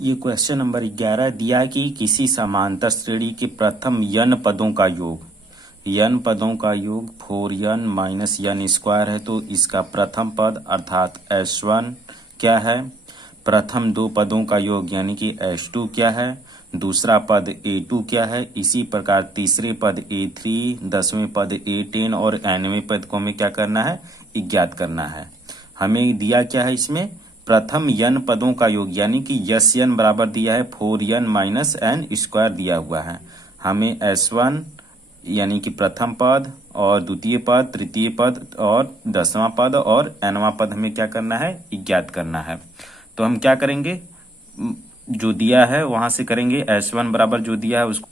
ये question number 11 दिया कि किसी समांतर श्रेणी के प्रथम n पदों का योग n पदों का योग 4n माइनस n स्क्वायर है। तो इसका प्रथम पद अर्थात s1 क्या है, प्रथम दो पदों का योग यानी कि s2 क्या है, दूसरा पद a2 क्या है, इसी प्रकार तीसरे पद a3, 10वें पद a10 और 9वें पद को हमें क्या करना है, ज्ञात करना है। हमें दिया क्या है, इसमें प्रथम n पदों का योग यानी कि यस n बराबर दिया है 4n माइनस n स्क्वायर दिया हुआ है। हमें s1 यानी कि प्रथम पद और द्वितीय पद, तृतीय पद और 10वां पद और nवां पद हमें क्या करना है, ज्ञात करना है। तो हम क्या करेंगे, जो दिया है वहां से करेंगे। s1 बराबर जो दिया है उसको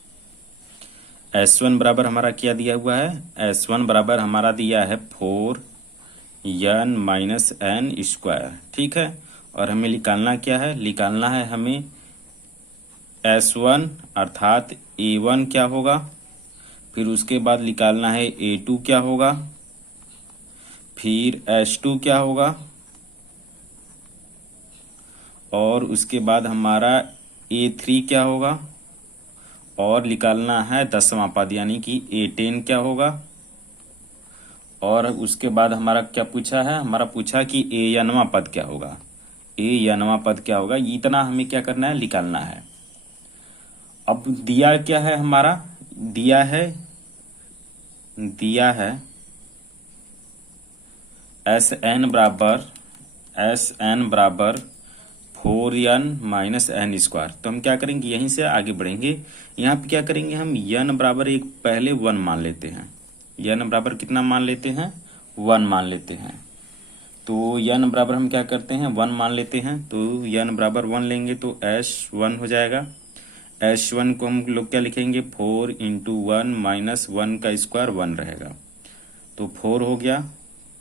s1 बराबर हमारा क्या दिया हुआ है, s1 बराबर हमारा दिया है 4n माइनस n स्क्वायर, ठीक है। और हमें निकालना क्या है, निकालना है हमें s1 अर्थात a1 क्या होगा, फिर उसके बाद निकालना है a2 क्या होगा, फिर s2 क्या होगा, और उसके बाद हमारा a3 क्या होगा, और निकालना है 10वां पद यानी कि a10 क्या होगा। और उसके बाद हमारा क्या पूछा है, हमारा पूछा कि a n पद क्या होगा, a n पद क्या होगा, इतना हमें क्या करना है, निकालना है। अब दिया क्या है हमारा, दिया है sn बराबर 4n माइनस n स्क्वायर। तो हम क्या करेंगे, यहीं से आगे बढ़ेंगे। यहाँ पे क्या करेंगे, हम n बराबर एक पहले 1 मान लेते हैं। n बराबर कितना मान लेते हैं, 1 मान लेते हैं। तो n बराबर हम क्या करते हैं, 1 मान लेते हैं। तो n बराबर 1 लेंगे तो s1 हो जाएगा। s1 को हम लोग क्या लिखेंगे, 4 इंटू 1 माइनस 1 का स्क्वायर 1 रहेगा। तो 4 हो गया,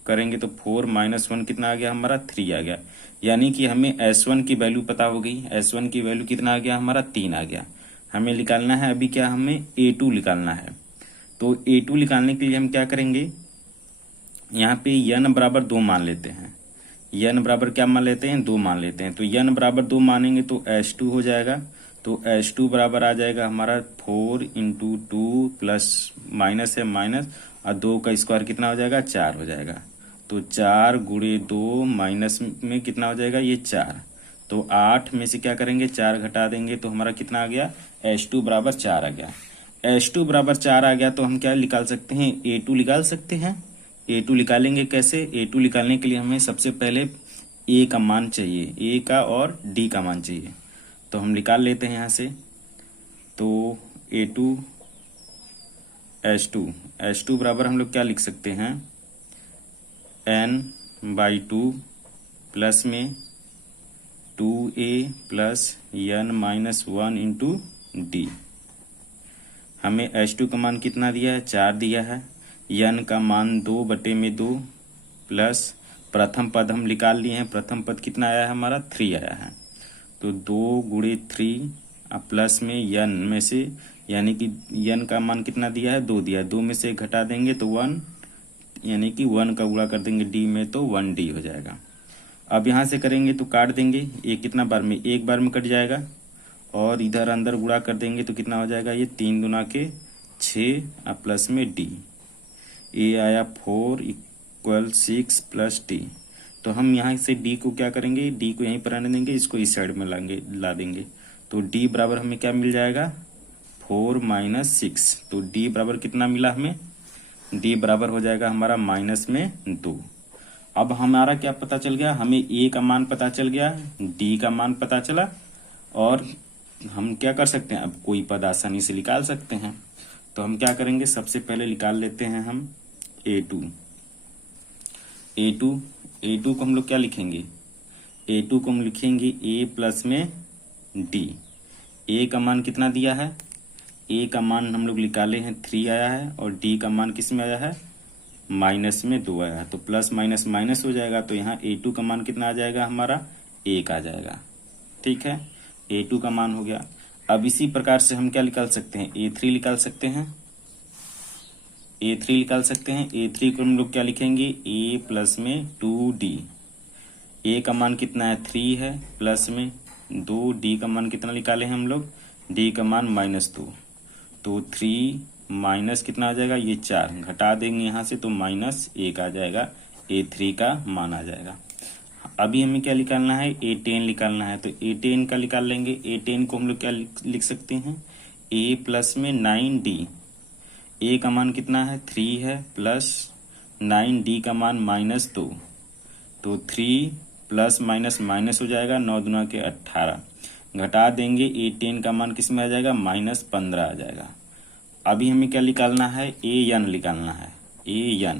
करेंगे तो 4 माइनस 1 कितना आ गया हमारा, 3 आ गया। यानी कि हमें s1 की वैल्यू पता हो गई। s1 की वैल्यू कितना आ गया हमारा, 3 आ गया। हमें निकालना है अभी क्या, हमें a2 निकालना है। तो a2 निकालने के लिए हम क्या करेंगे, यहाँ पे n बराबर 2 मान लेते हैं। n बराबर क्या मान लेते हैं, 2 मान लेते हैं। तो n बराबर 2 मानेंगे तो s2 हो जाएगा। तो s2 बराबर आ जाएगा हमारा 4 इंटू 2 प्लस माइनस है माइनस, और 2 का स्क्वायर कितना हो जाएगा, 4 हो जाएगा। तो 4 गुणे 2 माइनस में कितना हो जाएगा, ये 4। तो 8 में से क्या करेंगे, 4 घटा देंगे तो हमारा कितना आ गया, s2 बराबर 4 आ गया। s2 बराबर 4 आ गया तो हम क्या निकाल सकते हैं, a2 निकाल सकते हैं। a2 निकालेंगे कैसे, a2 निकालने के लिए हमें सबसे पहले a का मान चाहिए, a का और d का मान चाहिए। तो हम निकाल लेते हैं यहाँ से। तो a2 s2 बराबर हम लोग क्या लिख सकते हैं, n/2 प्लस में 2a plus n minus 1 into D. हमें s2 का मान कितना दिया है, 4 दिया है। n का मान 2/2 प्लस प्रथम पद हम निकाल लिए हैं। प्रथम पद कितना आया है हमारा, 3 आया है। तो 2 गुणे 3 प्लस में n में से, यानी कि n का मान कितना दिया है, 2 दिया है। 2 में से घटा देंगे तो 1, यानी कि 1 का गुणा कर देंगे d में तो 1d हो जाएगा। अब यहाँ से करेंगे तो काट देंगे, ये कितना बार में, एक बार में कट जाएगा। और इधर अंदर गुणा कर देंगे तो कितना हो जाएगा, ये 3 दूना के 6 प्लस में d, ये आया 4 इक्वल 6 प्लस d। तो हम यहाँ से d को क्या करेंगे, d को यहीं पर रहने देंगे, इसको इस साइड में ला देंगे। तो d बराबर हमें क्या मिल जाएगा, 4 माइनस 6। तो d बराबर कितना मिला हमें, d बराबर हो जाएगा हमारा माइनस में 2। अब हमारा क्या पता चल गया, हमें a का मान पता चल गया, d का मान पता चला, और हम क्या कर सकते हैं, अब कोई पद आसानी से निकाल सकते हैं। तो हम क्या करेंगे, सबसे पहले निकाल लेते हैं हम a2 को हम लोग क्या लिखेंगे, a2 को हम लिखेंगे a प्लस में d। a का मान कितना दिया है, a का मान हम लोग निकाले हैं 3 आया है, और d का मान किस में आया है, माइनस में 2 आया है। तो प्लस माइनस माइनस हो जाएगा। तो यहाँ a2 का मान कितना आ जाएगा हमारा, 1 आ जाएगा। ठीक है, a2 का मान हो गया। अब इसी प्रकार से हम क्या निकाल सकते हैं, a3 निकाल सकते हैं। a3 को हम लोग क्या लिखेंगे, a प्लस में 2d। a का मान कितना है, 3 है, प्लस में 2, डी का मान कितना निकाले हैं हम लोग, डी का मान -2, तो 3 माइनस कितना आ जाएगा, ये 4 घटा देंगे यहाँ से तो -1 आ जाएगा, A3 का मान आ जाएगा। अभी हमें क्या निकालना है, A10 निकालना है, तो A10 का निकाल लेंगे। A10 को हम लोग क्या लिख सकते हैं, A प्लस में 9D, A का मान कितना है 3 है, प्लस 9D का मान -2, तो 3 प्लस माइनस माइनस हो जाएगा, 9 दूना के 18 घटा देंगे, A10 का मान किस में आ जाएगा, -15 आ जाएगा। अभी हमें क्या निकालना है, AN निकालना है, AN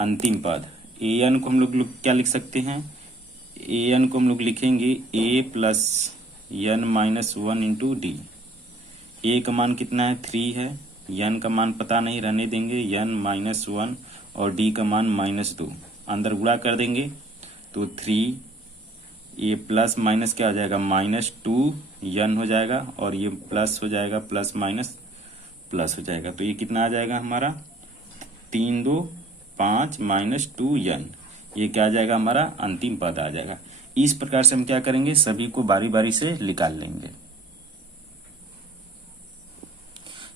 अंतिम पद। AN को हम लोग क्या लिख सकते हैं, AN को हम लोग लिखेंगे A plus N minus 1 into D. A का मान कितना है 3 है, N का मान पता नहीं रहने देंगे, N -1 और D का मान -2, अंदर गुणा कर देंगे तो 3 ये प्लस माइनस क्या हो जाएगा, -2 N हो जाएगा, और ये प्लस हो जाएगा, प्लस माइनस प्लस हो जाएगा, तो ये कितना आ जाएगा हमारा 3 2 5 -2 N, ये क्या आ जाएगा हमारा अंतिम पद आ जाएगा। इस प्रकार से हम क्या करेंगे, सभी को बारी बारी से निकाल लेंगे।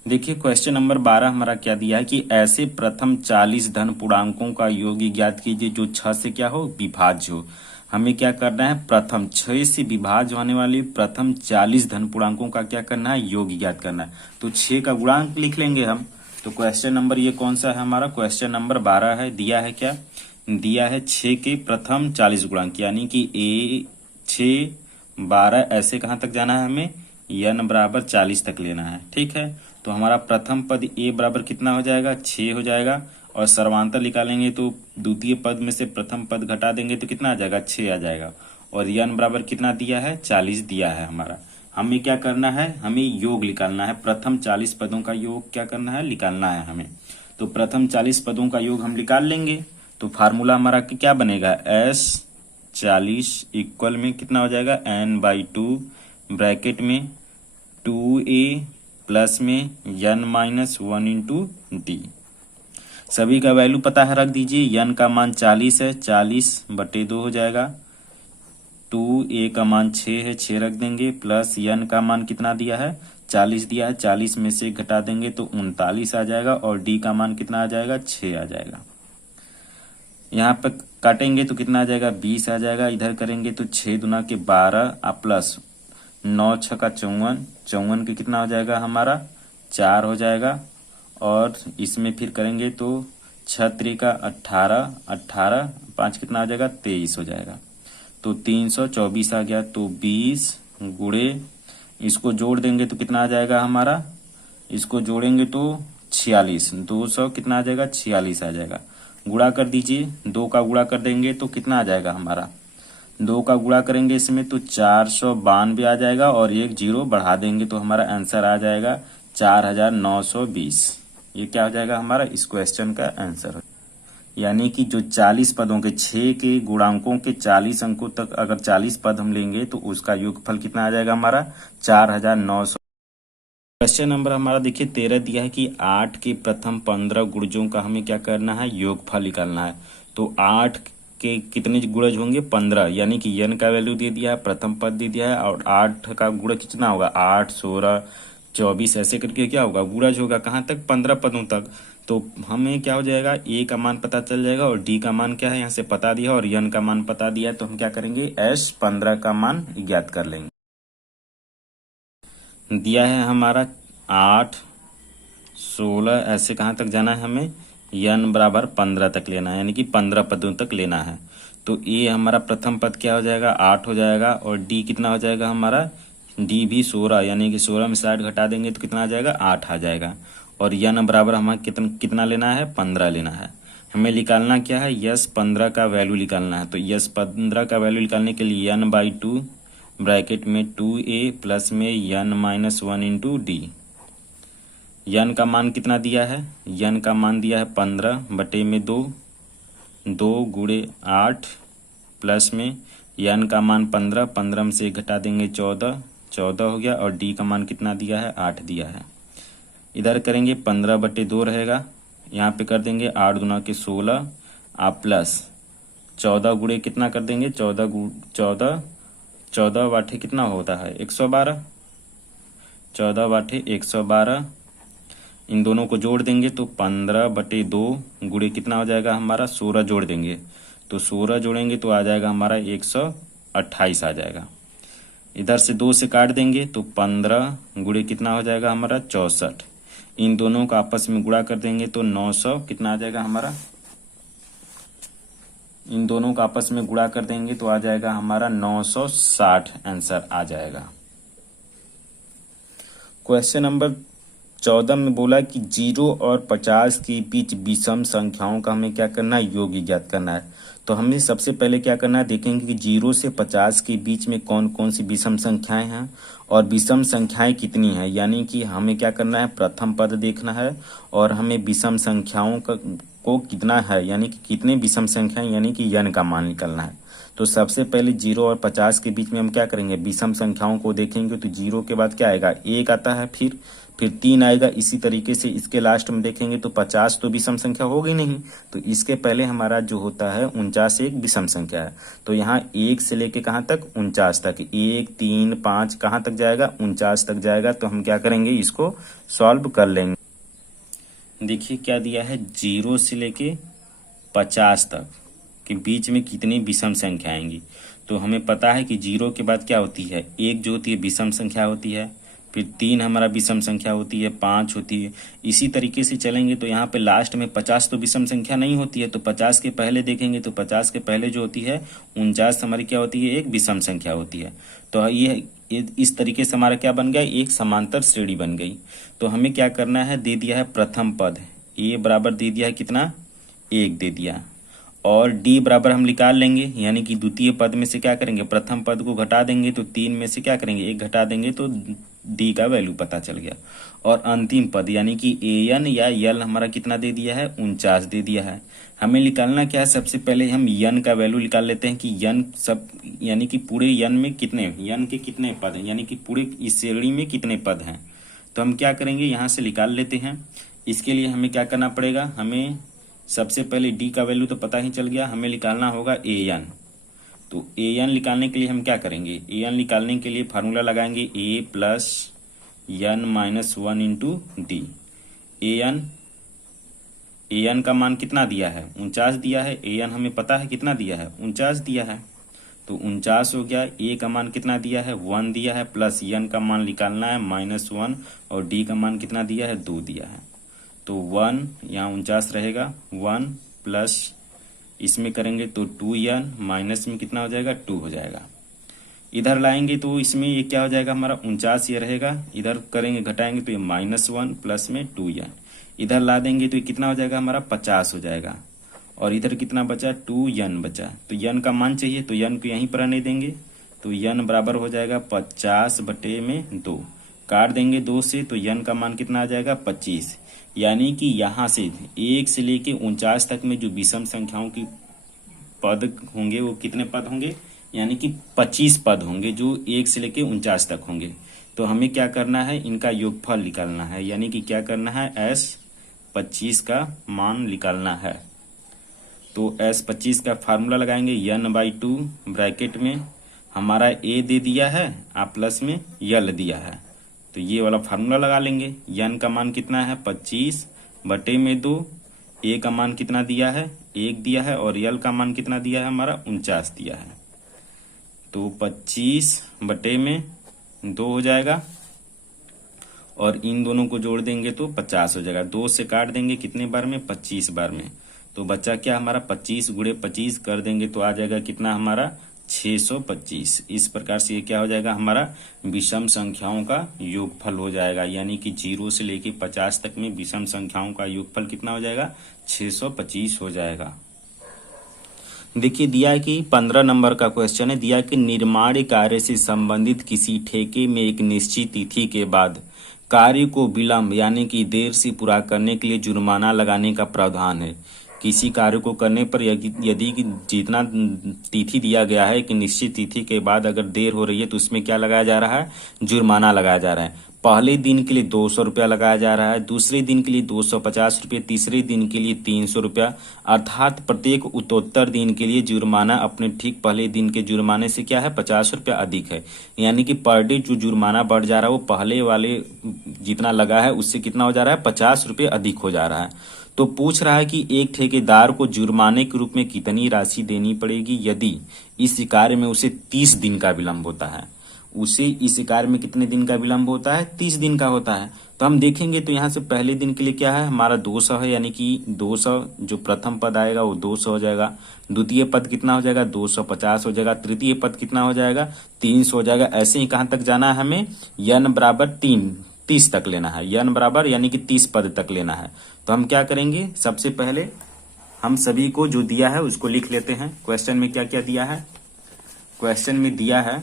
देखिए क्वेश्चन नंबर 12 हमारा क्या दिया है कि ऐसे प्रथम 40 धन पूर्णांकों का योग ज्ञात कीजिए जो 6 से क्या हो, विभाज्य हो। हमें क्या करना है, प्रथम 6 से विभाज्य होने वाली प्रथम 40 धन पूर्णांकों का क्या करना है, योग ज्ञात करना है। तो 6 का गुणांक लिख लेंगे हम। तो क्वेश्चन नंबर ये कौन सा है हमारा, क्वेश्चन नंबर 12 है। दिया है क्या, दिया है 6 के प्रथम 40 गुणांक, यानी कि A 6 12 ऐसे कहाँ तक जाना है हमें, N बराबर 40 तक लेना है। ठीक है, तो हमारा प्रथम पद A बराबर कितना हो जाएगा, 6 हो जाएगा, और सर्वांतर निकालेंगे तो द्वितीय पद में से प्रथम पद घटा देंगे तो कितना आ जाएगा, 6 आ जाएगा, और N बराबर कितना दिया है, 40 दिया है हमारा। हमें क्या करना है, हमें योग निकालना है, प्रथम 40 पदों का योग क्या करना है, निकालना है हमें। तो प्रथम 40 पदों का योग हम निकाल लेंगे, तो फार्मूला हमारा क्या बनेगा, S 40 इक्वल में कितना हो जाएगा, N/2 ब्रैकेट में 2A प्लस में N-1 इंटू डी। सभी का वैल्यू पता है, रख दीजिए। N का मान 40 है, 40/2 हो जाएगा, 2A का मान 6 है, 6 रख देंगे, प्लस N का मान कितना दिया है, 40 दिया है, 40 में से घटा देंगे तो 39 आ जाएगा, और D का मान कितना आ जाएगा, 6 आ जाएगा। यहाँ पे काटेंगे तो कितना आ जाएगा, 20 आ जाएगा, इधर करेंगे तो 6 दूना के 12 प्लस 9 6 का 54, 54 के कितना हो जाएगा हमारा 4 हो जाएगा, और इसमें फिर करेंगे तो 6 3 का 18, 18 5 कितना आ जाएगा, 23 हो जाएगा, तो 324 आ गया। तो 20 गुणे इसको जोड़ देंगे तो कितना आ जाएगा हमारा, इसको जोड़ेंगे तो 46, 200 कितना आ जाएगा, 46 आ जाएगा। गुणा कर दीजिए, 2 का गुणा कर देंगे तो कितना आ जाएगा हमारा, 2 का गुणा करेंगे इसमें तो 492 आ जाएगा, और एक जीरो बढ़ा देंगे तो हमारा आंसर आ जाएगा 4920। ये क्या हो जाएगा हमारा इस क्वेश्चन का आंसर। यानी कि जो 40 पदों के 6 के गुणांकों के 40 अंकों तक अगर 40 पद हम लेंगे तो उसका योगफल कितना आ जाएगा हमारा 4900। क्वेश्चन नंबर हमारा देखिए 13 दिया है कि 8 के प्रथम 15 गुणजों का हमें क्या करना है, योगफल निकालना है। तो 8 के कितने गुणज होंगे, 15, यानी कि N का वैल्यू दे दिया है, प्रथम पद दे दिया है, और 8 का गुणज कितना होगा, 8 16 24 ऐसे करके क्या होगा, गुणज होगा कहाँ तक, 15 पदों तक। तो हमें क्या हो जाएगा, A का मान पता चल जाएगा, और D का मान क्या है यहाँ से पता दिया, और N का मान पता दिया है, तो हम क्या करेंगे, S 15 का मान ज्ञात कर लेंगे। दिया है हमारा 8 16 ऐसे कहाँ तक जाना है हमें, N बराबर 15 तक लेना है, यानी कि 15 पदों तक लेना है। तो A हमारा प्रथम पद क्या हो जाएगा, 8 हो जाएगा, और D कितना हो जाएगा हमारा, D भी 16, यानी कि 16 में 60 घटा देंगे तो कितना आ जाएगा, 8 आ जाएगा, और N बराबर हमें कितना लेना है, 15 लेना है। हमें निकालना क्या है, यस 15 का वैल्यू निकालना है। तो यस 15 का वैल्यू निकालने के लिए N/2 ब्रैकेट में 2A प्लस में N-1 इंटू डी। N का मान कितना दिया है, N का मान दिया है 15/2, 2 गुणे 8 प्लस में N का मान 15, 15 में से घटा देंगे 14, 14 हो गया, और D का मान कितना दिया है, 8 दिया है। इधर करेंगे 15/2 रहेगा, यहाँ पे कर देंगे 8 दूना के 16 प्लस 14 गुणे कितना कर देंगे, 14 14 बाटे कितना होता है 112, 14 बाटे 112। इन दोनों को जोड़ देंगे तो 15/2 गुणे कितना हो जाएगा हमारा 16 जोड़ देंगे तो 16 जोड़ेंगे तो आ जाएगा हमारा 128 आ जाएगा। इधर से 2 से काट देंगे तो 15 गुणे कितना हो जाएगा हमारा 64। इन दोनों का आपस में गुणा कर देंगे तो 900 कितना आ जाएगा हमारा, इन दोनों का आपस में गुणा कर देंगे तो आ जाएगा हमारा 960 आंसर आ जाएगा। क्वेश्चन नंबर 14 में बोला कि 0 और 50 के बीच विषम संख्याओं का हमें क्या करना है, योग ज्ञात करना है। तो हमें सबसे पहले क्या करना है, देखेंगे कि 0 से 50 के बीच में कौन कौन सी विषम संख्याएं हैं और विषम संख्याएं कितनी हैं। यानी कि हमें क्या करना है, प्रथम पद देखना है और हमें विषम संख्याओं को कितना है, यानी कि कितने विषम संख्याएं, यानी कि n का मान निकालना है। तो सबसे पहले 0 और 50 के बीच में हम क्या करेंगे, विषम संख्याओं को देखेंगे। तो 0 के बाद क्या आएगा, 1 आता है, फिर 3 आएगा। इसी तरीके से इसके लास्ट में देखेंगे तो 50 तो विषम संख्या होगी नहीं, तो इसके पहले हमारा जो होता है 49 एक विषम संख्या है। तो यहाँ 1 से लेके कहाँ तक, 49 तक, 1 3 5 कहाँ तक जाएगा, 49 तक जाएगा। तो हम क्या करेंगे, इसको सॉल्व कर लेंगे। देखिए क्या दिया है, 0 से लेके 50 तक के बीच में कितनी विषम संख्या आएंगी। तो हमें पता है कि 0 के बाद क्या होती है, 1 जो होती है विषम संख्या होती है, फिर 3 हमारा विषम संख्या होती है, 5 होती है। इसी तरीके से चलेंगे तो यहाँ पे लास्ट में 50 तो विषम संख्या नहीं होती है। तो 50 के पहले देखेंगे तो 50 के पहले जो होती है 49 हमारी क्या होती है, एक विषम संख्या होती है। तो ये इस तरीके से हमारा क्या बन गया, एक समांतर श्रेणी बन गई। तो हमें क्या करना है, दे दिया है प्रथम पद a बराबर दे दिया है कितना, 1 दे दिया, और d बराबर हम निकाल लेंगे। यानी कि द्वितीय पद में से क्या करेंगे, प्रथम पद को घटा देंगे तो 3 में से क्या करेंगे, 1 घटा देंगे तो d का वैल्यू पता चल गया। और अंतिम पद यानी कि an या l हमारा कितना दे दिया है, 49 दे दिया है। हमें निकालना क्या है, सबसे पहले हम n का वैल्यू निकाल लेते हैं कि n सब यानी कि पूरे n में कितने, n के कितने पद हैं, यानी कि पूरे इस श्रेणी में कितने पद हैं। तो हम क्या करेंगे, यहाँ से निकाल लेते हैं। इसके लिए हमें क्या करना पड़ेगा, हमें सबसे पहले d का वैल्यू तो पता ही चल गया, हमें निकालना होगा an। तो an निकालने के लिए हम क्या करेंगे, an निकालने के लिए फार्मूला लगाएंगे a plus n minus 1 into D. an का मान कितना दिया है, 49 दिया है। an हमें पता है कितना दिया है, 49 दिया है। तो 49 हो गया। a का मान कितना दिया है, 1 दिया है, प्लस n का मान निकालना है -1, और d का मान कितना दिया है, 2 दिया है। तो 1 यहाँ 49 रहेगा, 1 प्लस इसमें करेंगे तो 2n, माइनस में कितना हो जाएगा, 2 हो जाएगा। इधर लाएंगे तो इसमें ये क्या हो जाएगा हमारा, 49 ये रहेगा। इधर करेंगे घटाएंगे तो ये -1 प्लस में 2n। इधर ला देंगे तो ये कितना हो जाएगा हमारा, 50 हो जाएगा। और इधर कितना बचा, 2n बचा। तो n का मान चाहिए तो n को यहीं पर आने देंगे। तो n बराबर हो जाएगा 50/2। काट देंगे 2 से तो n का मान कितना आ जाएगा, 25। यानी कि यहाँ से 1 से लेके 49 तक में जो विषम संख्याओं की पद होंगे वो कितने पद होंगे, यानी कि 25 पद होंगे जो 1 से लेके 49 तक होंगे। तो हमें क्या करना है, इनका योगफल निकालना है। यानी कि क्या करना है, S25 का मान निकालना है। तो S25 का फार्मूला लगाएंगे, n/2 ब्रैकेट में हमारा a दे दिया है, आ प्लस में l दिया है। तो ये वाला फार्मूला लगा लेंगे। n का मान कितना है, 25/2। a का मान कितना दिया है, 1 दिया है, और l का मान कितना दिया है हमारा, 49 दिया है। तो 25/2 हो जाएगा, और इन दोनों को जोड़ देंगे तो 50 हो जाएगा। 2 से काट देंगे कितने बार में, 25 बार में। तो बच्चा क्या हमारा 25 गुणे 25 कर देंगे तो आ जाएगा कितना हमारा, 625। इस प्रकार से ये क्या हो जाएगा हमारा, विषम संख्याओं का योगफल हो जाएगा। यानी कि 0 से लेके 50 तक में विषम संख्याओं का योगफल कितना हो जाएगा, 625 हो जाएगा। देखिए दिया है कि 15 नंबर का क्वेश्चन है, दिया कि निर्माण कार्य से संबंधित किसी ठेके में एक निश्चित तिथि के बाद कार्य को विलंब यानी कि देर से पूरा करने के लिए जुर्माना लगाने का प्रावधान है। किसी कार्य को करने पर यदि जितना तिथि दिया गया है कि निश्चित तिथि के बाद अगर देर हो रही है तो उसमें क्या लगाया जा रहा है, जुर्माना लगाया जा रहा है। पहले दिन के लिए 200 रुपया लगाया जा रहा है, दूसरे दिन के लिए 250 रुपये, तीसरे दिन के लिए 300 रुपया, अर्थात प्रत्येक उत्तरोत्तर दिन के लिए जुर्माना अपने ठीक पहले दिन के जुर्माने से क्या है, 50 रुपया अधिक है। यानी कि पर डे जो जुर्माना बढ़ जा रहा है वो पहले वाले जितना लगा है उससे कितना हो जा रहा है, 50 रुपये अधिक हो जा रहा है। तो पूछ रहा है कि एक ठेकेदार को जुर्माने के रूप में कितनी राशि देनी पड़ेगी यदि इस कार्य में उसे 30 दिन का विलंब होता है। उसे इस कार्य में कितने दिन का विलंब होता है, 30 दिन का होता है। तो हम देखेंगे तो यहाँ से पहले दिन के लिए क्या है, हमारा 200 है, यानी कि 200 जो प्रथम पद आएगा वो 200 हो जाएगा। द्वितीय पद कितना हो जाएगा, 250 हो जाएगा। तृतीय पद कितना हो जाएगा, 300 हो जाएगा। ऐसे ही कहाँ तक जाना है हमें, यन बराबर 30 तक लेना है, यन बराबर यानी कि 30 पद तक लेना है। तो हम क्या करेंगे, सबसे पहले हम सभी को जो दिया है उसको लिख लेते हैं। क्वेश्चन में क्या क्या दिया है, क्वेश्चन में दिया है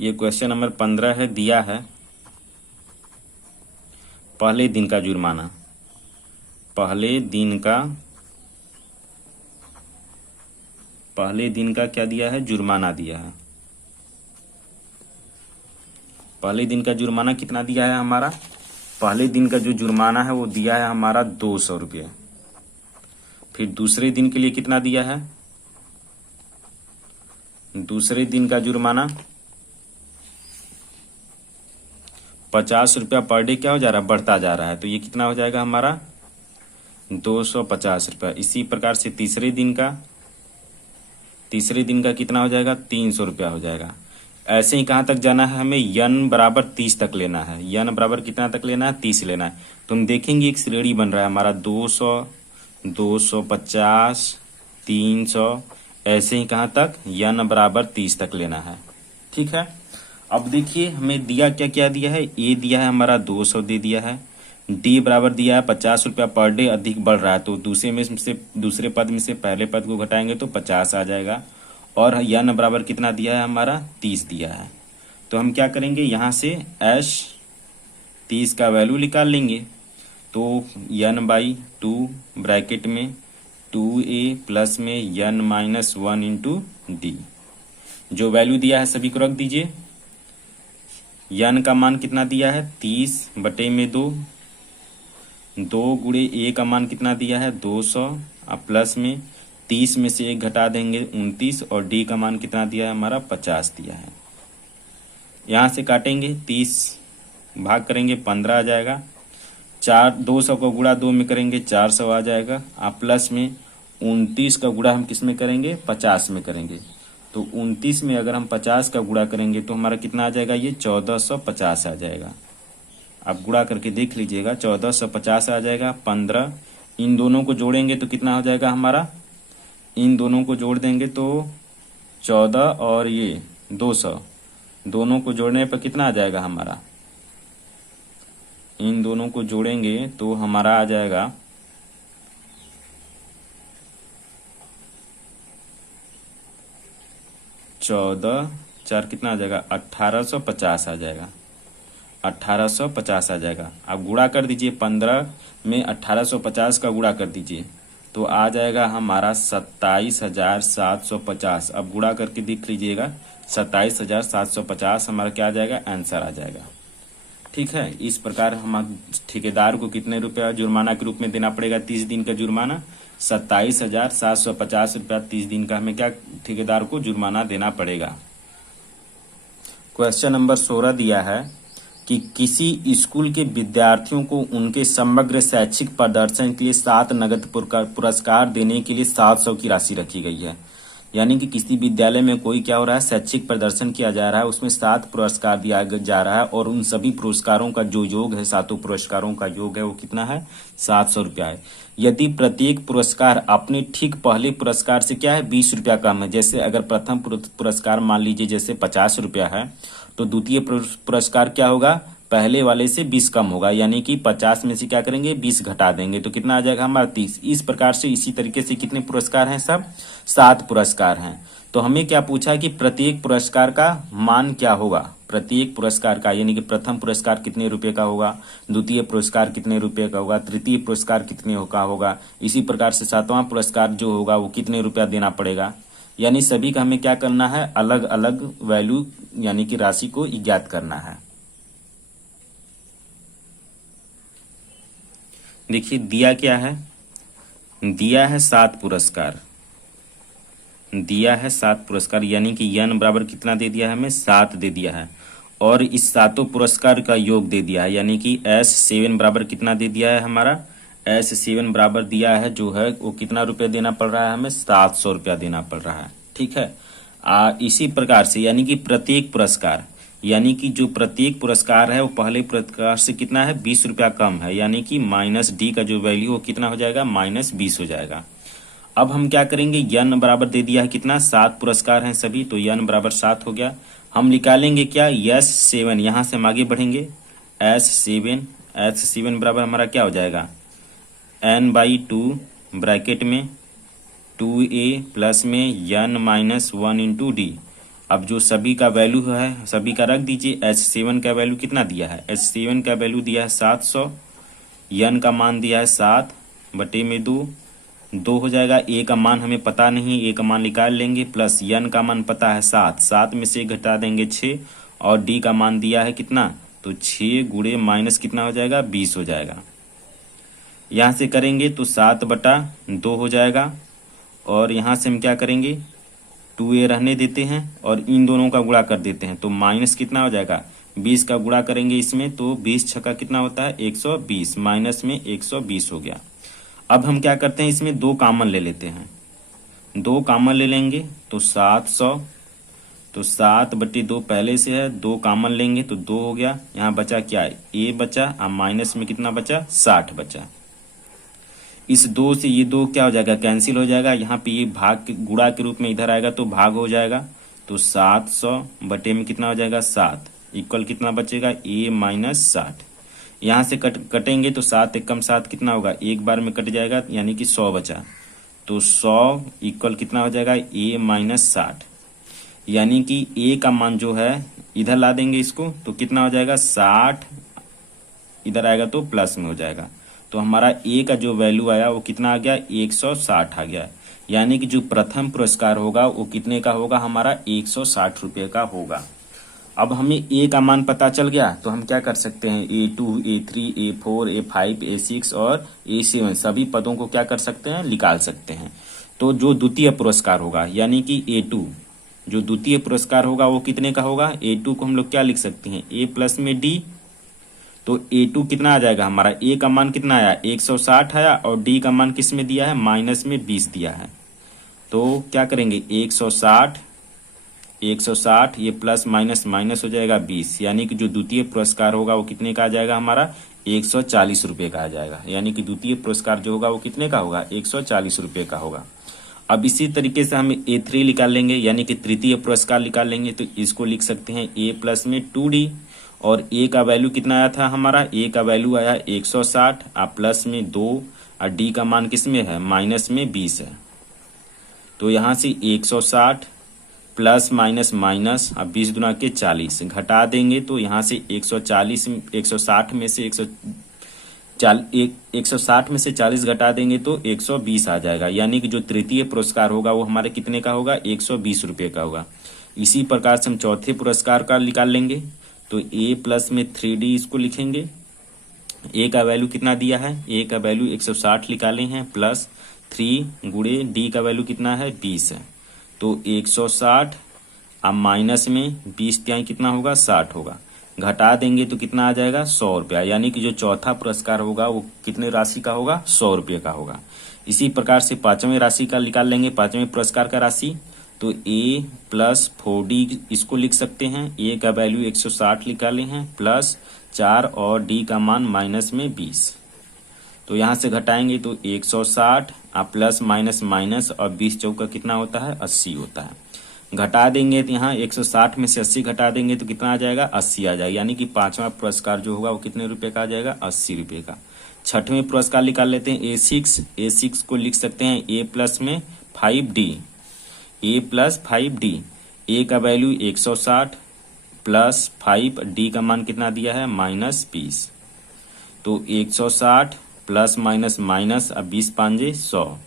ये क्वेश्चन नंबर 15 है, दिया है पहले दिन का जुर्माना, पहले दिन का क्या दिया है, जुर्माना दिया है। पहले दिन का जुर्माना कितना दिया है हमारा, पहले दिन का जो जुर्माना है वो दिया है हमारा 200 रुपये। फिर दूसरे दिन के लिए कितना दिया है, दूसरे दिन का जुर्माना 50 रुपया पर डे क्या हो जा रहा है, बढ़ता जा रहा है। तो ये कितना हो जाएगा हमारा 250 रुपया। इसी प्रकार से तीसरे दिन का कितना हो जाएगा, 300 रुपया हो जाएगा। ऐसे ही कहाँ तक जाना है हमें, यन बराबर 30 तक लेना है। यन बराबर कितना तक लेना है, 30 लेना है। तो हम देखेंगे एक श्रेणी बन रहा है हमारा 200, 250, 300, ऐसे ही कहाँ तक, यन बराबर 30 तक लेना है। ठीक है, अब देखिए हमें दिया क्या क्या दिया है, ए दिया है हमारा 200 दे दिया है, डी बराबर दिया है 50 रुपया पर डे अधिक बढ़ रहा है, तो दूसरे पद में से पहले पद को घटाएंगे तो 50 आ जाएगा। और यन बराबर कितना दिया है हमारा, 30 दिया है। तो हम क्या करेंगे, यहाँ से एश 30 का वैल्यू निकाल लेंगे। तो यन बाई 2 ब्रैकेट में 2a प्लस में यन माइनस 1 इंटू डी, जो वैल्यू दिया है सभी को रख दीजिए। यन का मान कितना दिया है, 30 बटे में 2 गुणे ए का मान कितना दिया है 200, अब प्लस में 30 में से 1 घटा देंगे 29, और डी का मान कितना दिया है हमारा 50 दिया है। यहाँ से काटेंगे 30 भाग करेंगे 15 आ जाएगा, 200 को गुणा 2 में करेंगे 400 आ जाएगा। आप प्लस में 29 का गुणा हम किस में करेंगे, 50 में करेंगे। तो 29 में अगर हम 50 का गुणा करेंगे तो हमारा कितना आ जाएगा, ये 1450 आ जाएगा। आप गुणा करके देख लीजिएगा, 1450 आ जाएगा। 15 इन दोनों को जोड़ेंगे तो कितना हो जाएगा हमारा, इन दोनों को जोड़ देंगे तो 14 और ये 200 दोनों को जोड़ने पर कितना आ जाएगा हमारा, इन दोनों को जोड़ेंगे तो हमारा आ जाएगा 14 4 कितना आ जाएगा, 1850 आ जाएगा, 1850 आ जाएगा। आप गुणा कर दीजिए, 15 में 1850 का गुणा कर दीजिए तो आ जाएगा हमारा 27,750। अब गुणा करके देख लीजिएगा, 27,750 हमारा क्या आ जाएगा, आंसर आ जाएगा। ठीक है, इस प्रकार हम ठेकेदार को कितने रुपया जुर्माना के रूप में देना पड़ेगा, 30 दिन का जुर्माना 27,750 रुपया 30 दिन का हमें क्या ठेकेदार को जुर्माना देना पड़ेगा। क्वेश्चन नंबर 16 दिया है कि किसी स्कूल के विद्यार्थियों को उनके समग्र शैक्षिक प्रदर्शन के लिए 7 नगद पुरस्कार देने के लिए 700 की राशि रखी गई है। यानी कि किसी विद्यालय में कोई क्या हो रहा है, शैक्षिक प्रदर्शन किया जा रहा है, उसमें 7 पुरस्कार दिया जा रहा है, और उन सभी पुरस्कारों का जो योग है, 7 पुरस्कारों का योग है वो कितना है, 700 रुपया है। यदि प्रत्येक पुरस्कार अपने ठीक पहले पुरस्कार से क्या है, 20 रुपया कम है, जैसे अगर प्रथम पुरस्कार मान लीजिए जैसे 50 रुपया है, तो द्वितीय पुरस्कार क्या होगा, पहले वाले से 20 कम होगा, यानी कि 50 में से क्या करेंगे, 20 घटा देंगे तो कितना आ जाएगा हमारा 30। इस प्रकार से इसी तरीके से कितने पुरस्कार हैं, सब 7 पुरस्कार हैं। तो हमें क्या पूछा कि प्रत्येक पुरस्कार का मान क्या होगा, प्रत्येक पुरस्कार का, यानी कि प्रथम पुरस्कार कितने रुपए का होगा, द्वितीय पुरस्कार कितने रुपए का होगा, तृतीय पुरस्कार कितने का होगा, इसी प्रकार से सातवां पुरस्कार जो होगा वो कितने रुपया देना पड़ेगा। यानी सभी का हमें क्या करना है, अलग अलग वैल्यू यानी कि राशि को ज्ञात करना है। देखिए दिया क्या है, दिया है 7 पुरस्कार, दिया है 7 पुरस्कार, यानी कि n बराबर कितना दे दिया है, हमें 7 दे दिया है, और इस सातों पुरस्कार का योग दे दिया है, यानी कि S7 बराबर कितना दे दिया है, हमारा S7 बराबर दिया है जो है वो कितना रुपया देना पड़ रहा है, हमें 700 रुपया देना पड़ रहा है। ठीक है, इसी प्रकार से यानी कि प्रत्येक पुरस्कार, यानी कि जो प्रत्येक पुरस्कार है वो पहले पुरस्कार से कितना है, 20 रुपया कम है, यानी कि -D का जो वैल्यू वो कितना हो जाएगा, -20 हो जाएगा। अब हम क्या करेंगे, n बराबर दे दिया है कितना, 7 पुरस्कार हैं सभी, तो n बराबर 7 हो गया। हम निकालेंगे क्या, S7, यहां से हम आगे बढ़ेंगे, S7 बराबर हमारा क्या हो जाएगा, n/2 ब्रैकेट में 2a प्लस में n-1 × d। अब जो सभी का वैल्यू है सभी का रख दीजिए। S7 का वैल्यू कितना दिया है, S7 का वैल्यू दिया है 700, n का मान दिया है 7/2 हो जाएगा। a का मान हमें पता नहीं, a का मान निकाल लेंगे, प्लस n का मान पता है 7 में से घटा देंगे 6, और d का मान दिया है कितना, तो 6 गुणे माइनस कितना हो जाएगा, 20 हो जाएगा। यहाँ से करेंगे तो 7/2 हो जाएगा, और यहाँ से हम क्या करेंगे, 2a रहने देते हैं और इन दोनों का गुणा कर देते हैं, तो माइनस कितना हो जाएगा, 20 का गुणा करेंगे इसमें, तो 20 छक्का कितना होता है, 120, माइनस में 120 हो गया। अब हम क्या करते हैं, इसमें 2 कॉमन ले लेते हैं, 2 कॉमन ले लेंगे तो 700, तो 7/2 पहले से है, 2 कॉमन लेंगे तो 2 हो गया। यहाँ बचा क्या है, a बचा, और माइनस में कितना बचा, 60 बचा। इस 2 से ये 2 क्या हो जाएगा, कैंसिल हो जाएगा। यहाँ पे ये भाग गुणा के रूप में इधर आएगा तो भाग हो जाएगा, तो 700 बटे में कितना हो जाएगा, 7 इक्वल कितना बचेगा, a - 60। यहाँ से कटेंगे तो 7 एकम 7 कितना होगा, एक बार में कट जाएगा, यानी कि 100 बचा, तो 100 इक्वल कितना हो जाएगा, a - 60। यानी कि a का मान जो है इधर ला देंगे इसको, तो कितना हो जाएगा, 60 इधर आएगा तो प्लस में हो जाएगा, तो हमारा a का जो वैल्यू आया वो कितना आ गया, 160 आ गया। यानी कि जो प्रथम पुरस्कार होगा वो कितने का होगा, हमारा 160 रुपये का होगा। अब हमें a का मान पता चल गया, तो हम क्या कर सकते हैं, A2, A3, A4, A5, A6 और A7 सभी पदों को क्या कर सकते हैं, निकाल सकते हैं। तो जो द्वितीय पुरस्कार होगा यानी कि A2, जो द्वितीय पुरस्कार होगा वो कितने का होगा, A2 को हम लोग क्या लिख सकते हैं, A प्लस में D, तो A2 कितना आ जाएगा, हमारा A का मान कितना आया, 160 आया, और D का मान किस में दिया है, माइनस में 20 दिया है। तो क्या करेंगे, 160 ये प्लस माइनस माइनस हो जाएगा 20, यानी कि जो द्वितीय पुरस्कार होगा वो कितने का आ जाएगा, हमारा 140 रुपये का आ जाएगा। यानी कि द्वितीय पुरस्कार जो होगा वो कितने का होगा, 140 रुपये का होगा। अब इसी तरीके से हम A3 निकाल लेंगे, यानी कि तृतीय पुरस्कार निकाल लेंगे, तो इसको लिख सकते हैं A प्लस में 2D, और A का वैल्यू कितना आया था, हमारा A का वैल्यू आया 160, प्लस में 2, और D का मान किस में है, माइनस में 20 है। तो यहाँ से 160 प्लस माइनस माइनस, अब 20 दुना के 40 घटा देंगे, तो यहाँ से 160 में से 160 में से 40 घटा देंगे तो 120 आ जाएगा। यानी कि जो तृतीय पुरस्कार होगा वो हमारे कितने का होगा, 120 रुपये का होगा। इसी प्रकार से हम चौथे पुरस्कार का निकाल लेंगे, तो A प्लस में 3D इसको लिखेंगे। A का वैल्यू कितना दिया है, A का वैल्यू 160 निकाले हैं, प्लस 3 गुणे D का वैल्यू कितना है, 20 है, तो 160, अब माइनस में 20 त्याई कितना होगा, 60 होगा, घटा देंगे तो कितना आ जाएगा, 100 रुपया। यानी कि जो चौथा पुरस्कार होगा वो कितने राशि का होगा, 100 रुपये का होगा। इसी प्रकार से पांचवें राशि का निकाल लेंगे, पांचवें पुरस्कार का राशि, तो A प्लस 4D इसको लिख सकते हैं। A का वैल्यू 160 निकाले हैं, प्लस 4 और D का मान माइनस में 20, तो यहाँ से घटाएंगे तो 160 प्लस माइनस माइनस, और 20 चौका कितना होता है, 80 होता है। घटा देंगे तो यहाँ 160 में से 80 घटा देंगे तो कितना आ जाएगा, 80 आ जाएगा। यानी कि पांचवा पुरस्कार जो होगा वो कितने रुपए का आ जाएगा, 80 रुपये का। छठवें पुरस्कार निकाल लेते हैं, A6 को लिख सकते हैं A प्लस में 5D, A plus 5D। A का वैल्यू 160 प्लस 5, डी का मान कितना दिया है -20। तो 160 प्लस माइनस माइनस, अब 20 पांजे 100।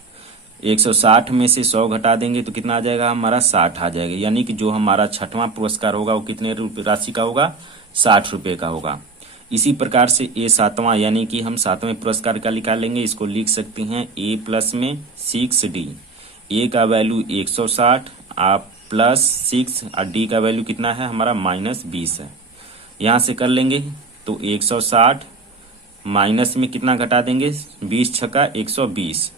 160 में से 100 घटा देंगे तो कितना आ जाएगा हमारा 60 आ जाएगा। यानी कि जो हमारा छठवां पुरस्कार होगा वो कितने राशि का होगा 60 रुपए का होगा। इसी प्रकार से ए सातवां यानी कि हम सातवें पुरस्कार का निकालेंगे। इसको लिख सकते हैं ए प्लस में 6D। ए का वैल्यू 160 आप प्लस 6 और डी का वैल्यू कितना है हमारा -20 है। यहाँ से कर लेंगे तो 160 माइनस में कितना घटा देंगे 20 छक्का 120।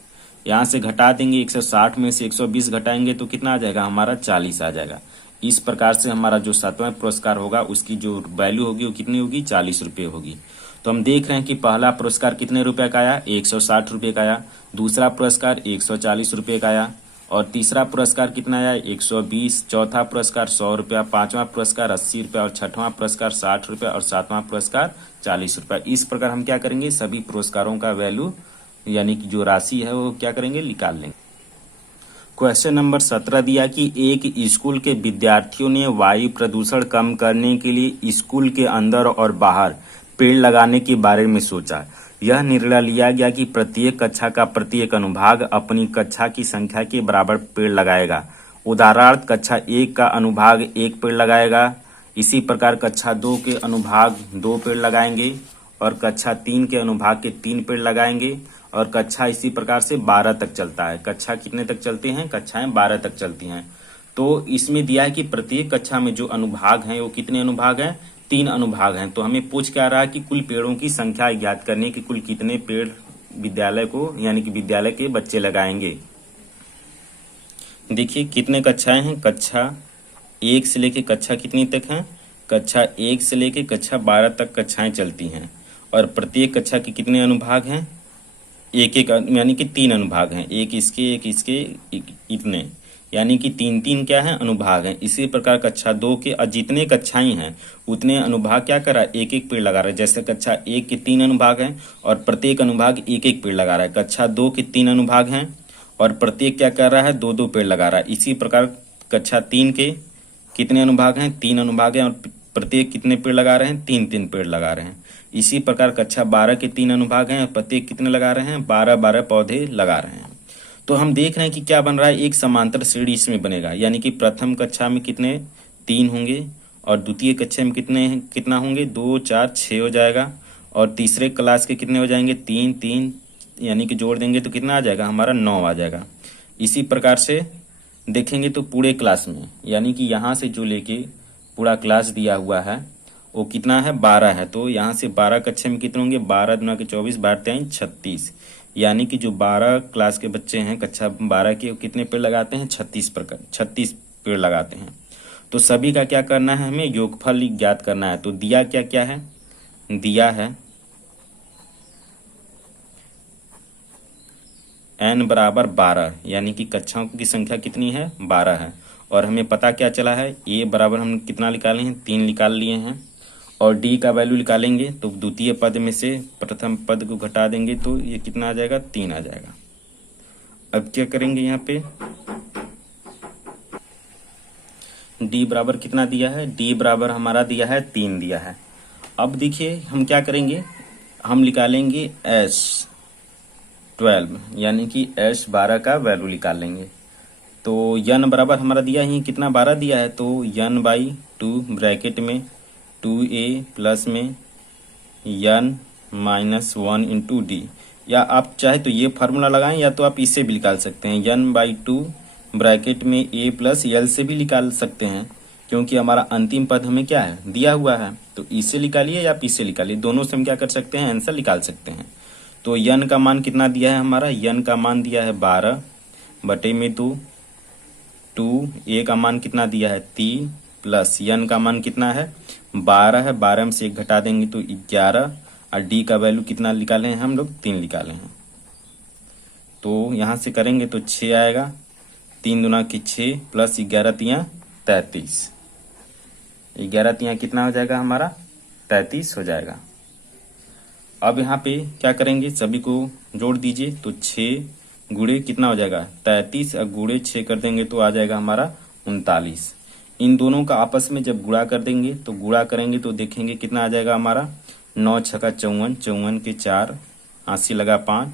यहाँ से घटा देंगे 160 में से 120 घटाएंगे तो कितना आ जाएगा हमारा 40 आ जाएगा। इस प्रकार से हमारा जो सातवां पुरस्कार होगा उसकी जो वैल्यू होगी वो कितनी होगी 40 रुपये होगी। तो हम देख रहे हैं कि पहला पुरस्कार कितने रुपए का आया 160 रुपये का आया, दूसरा पुरस्कार 140 रुपये का आया और तीसरा पुरस्कार कितना आया 120, चौथा पुरस्कार 100 रुपया, पांचवा पुरस्कार 80 रुपया और छठवां पुरस्कार 60 रुपया और सातवां पुरस्कार 40 रुपया। इस प्रकार हम क्या करेंगे सभी पुरस्कारों का वैल्यू यानी कि जो राशि है वो क्या करेंगे निकाल लेंगे। क्वेश्चन नंबर 17 दिया कि एक स्कूल के विद्यार्थियों ने वायु प्रदूषण कम करने के लिए स्कूल के अंदर और बाहर पेड़ लगाने के बारे में सोचा। यह निर्णय लिया गया कि प्रत्येक कक्षा का प्रत्येक अनुभाग अपनी कक्षा की संख्या के बराबर पेड़ लगाएगा। उदाहरणार्थ कक्षा 1 का अनुभाग 1 पेड़ लगाएगा, इसी प्रकार कक्षा 2 के अनुभाग 2 पेड़ लगाएंगे और कक्षा 3 के अनुभाग के 3 पेड़ लगाएंगे और कक्षा इसी प्रकार से 12 तक चलता है। कक्षा कितने तक चलते हैं कक्षाएं 12 तक चलती हैं। तो इसमें दिया है कि प्रत्येक कक्षा में जो अनुभाग हैं वो कितने अनुभाग हैं 3 अनुभाग हैं। तो हमें पूछ क्या रहा है कि कुल पेड़ों की संख्या ज्ञात करने की कुल कितने पेड़ विद्यालय को यानी कि विद्यालय के बच्चे लगाएंगे। देखिए कितने कक्षाएं हैं कक्षा 1 से लेके कक्षा कितनी तक है कक्षा 1 से लेके कक्षा 12 तक कक्षाएं चलती हैं और प्रत्येक कक्षा के कितने अनुभाग हैं एक एक यानी कि 3 अनुभाग हैं, एक इसके इतने यानी कि 3 क्या है अनुभाग हैं। इसी प्रकार कक्षा 2 के जितने कक्षाएं हैं उतने अनुभाग क्या कर रहा है एक एक पेड़ लगा रहा है। जैसे कक्षा 1 के 3 अनुभाग हैं और प्रत्येक अनुभाग एक एक पेड़ लगा रहा है। कक्षा 2 के 3 अनुभाग हैं और प्रत्येक क्या कर रहा है 2-2 पेड़ लगा रहा है। इसी प्रकार कक्षा 3 के कितने अनुभाग हैं 3 अनुभाग हैं और प्रत्येक कितने पेड़ लगा रहे हैं 3-3 पेड़ लगा रहे हैं। इसी प्रकार कक्षा 12 के 3 अनुभाग हैं और प्रत्येक कितने लगा रहे हैं 12-12 पौधे लगा रहे हैं। तो हम देख रहे हैं कि क्या बन रहा है एक समांतर श्रेणी इसमें बनेगा यानी कि प्रथम कक्षा में कितने 3 होंगे और द्वितीय कक्षा में कितना होंगे 2 4 6 हो जाएगा और तीसरे क्लास के कितने हो जाएंगे 3 यानी कि जोड़ देंगे तो कितना आ जाएगा हमारा 9 आ जाएगा। इसी प्रकार से देखेंगे तो पूरे क्लास में यानी कि यहाँ से जो लेके पूरा क्लास दिया हुआ है वो कितना है 12 है। तो यहाँ से 12 कक्षा में कितने होंगे 12 दूना के 24 12 36 यानी कि जो 12 क्लास के बच्चे हैं कक्षा 12 के कितने पेड़ लगाते हैं 36 पेड़ लगाते हैं। तो सभी का क्या करना है हमें योगफल ज्ञात करना है। तो दिया क्या क्या है दिया है n बराबर 12 यानी कि कक्षाओं की संख्या कितनी है 12 है और हमें पता क्या चला है a बराबर हम कितना निकाले हैं 3 निकाल लिए हैं और d का वैल्यू निकालेंगे तो द्वितीय पद में से प्रथम पद को घटा देंगे तो ये कितना आ जाएगा 3 आ जाएगा। अब क्या करेंगे यहाँ पे d बराबर कितना दिया है d बराबर हमारा दिया है 3 दिया है। अब देखिए हम क्या करेंगे हम निकालेंगे S12 यानी कि S12 का वैल्यू निकाल लेंगे। तो n बराबर हमारा दिया ही कितना 12 दिया है तो n/2 ब्रैकेट में 2a प्लस में n -1 इंटू डी या आप चाहे तो ये फार्मूला लगाएं या तो आप इससे भी निकाल सकते हैं n/2 ब्रैकेट में a प्लस l से भी निकाल सकते हैं क्योंकि हमारा अंतिम पद हमें क्या है दिया हुआ है। तो इससे निकालिए या इससे निकालिए दोनों से हम क्या कर सकते हैं आंसर निकाल सकते हैं। तो n का मान कितना दिया है हमारा n का मान दिया है 12 बटे में 2 a का मान कितना दिया है 3 प्लस n का मान कितना है 12 है 12 में से 1 घटा देंगे तो 11 और d का वैल्यू कितना निकाले हैं हम लोग 3 निकाले हैं। तो यहाँ से करेंगे तो 6 आएगा 3 दूना की 6 प्लस 11 तियाँ 33 11 तियाँ कितना हो जाएगा हमारा 33 हो जाएगा। अब यहाँ पे क्या करेंगे सभी को जोड़ दीजिए तो 6 गुणे कितना हो जाएगा 33 और गुणे 6 कर देंगे तो आ जाएगा हमारा 39 इन दोनों का आपस में जब गुणा कर देंगे तो गुणा करेंगे तो देखेंगे कितना आ जाएगा हमारा 9 छका 54, 54 के 4, 80 लगा 5,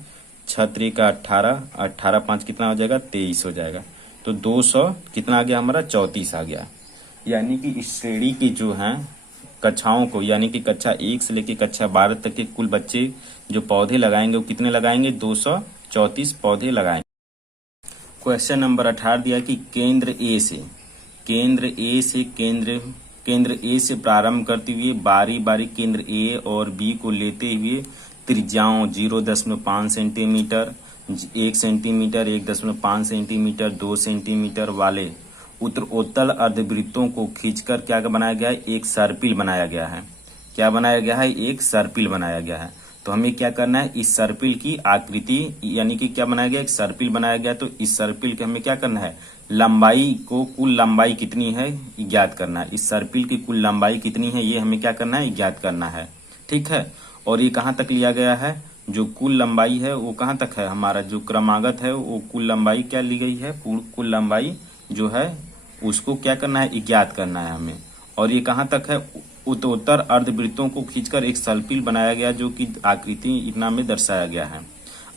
6 त्रिका 18, 18 5 कितना हो जाएगा 23 हो जाएगा। तो 200 कितना आ गया हमारा 34 आ गया। यानी कि इस श्रेणी की जो है कक्षाओं को, यानी कि कक्षा 1 से लेकर कक्षा 12 तक के कुल बच्चे जो पौधे लगाएंगे वो कितने लगाएंगे 234 पौधे लगाएंगे। क्वेश्चन नंबर 18 दिया कि केंद्र ए से प्रारंभ करते हुए बारी बारी केंद्र ए और बी को लेते हुए त्रिज्याओं 0.5 सेंटीमीटर, 1 सेंटीमीटर, 1.5 सेंटीमीटर, 2 सेंटीमीटर वाले उत्तरोत्तल अर्धवृत्तों को खींचकर क्या बनाया गया है, एक सर्पिल बनाया गया है। क्या बनाया गया है, एक सर्पिल बनाया गया है। तो हमें क्या करना है, इस सर्पिल की आकृति, यानी कि क्या बनाया गया, एक सर्पिल बनाया गया। तो इस सर्पिल के हमें क्या करना है, लंबाई को, कुल लंबाई कितनी है ज्ञात करना है। इस सर्पिल की कुल लंबाई कितनी है ये हमें क्या करना है, ज्ञात करना है। ठीक है, और ये कहाँ तक लिया गया है, जो कुल लंबाई है वो कहाँ तक है, हमारा जो क्रमागत है वो कुल लंबाई क्या ली गई है, कुल लंबाई जो है उसको क्या करना है, ज्ञात करना है हमें। और ये कहाँ तक है, उत्तरोत्तर अर्धवृत्तों को खींचकर एक सर्पिल बनाया गया जो कि आकृति इतना में दर्शाया गया है।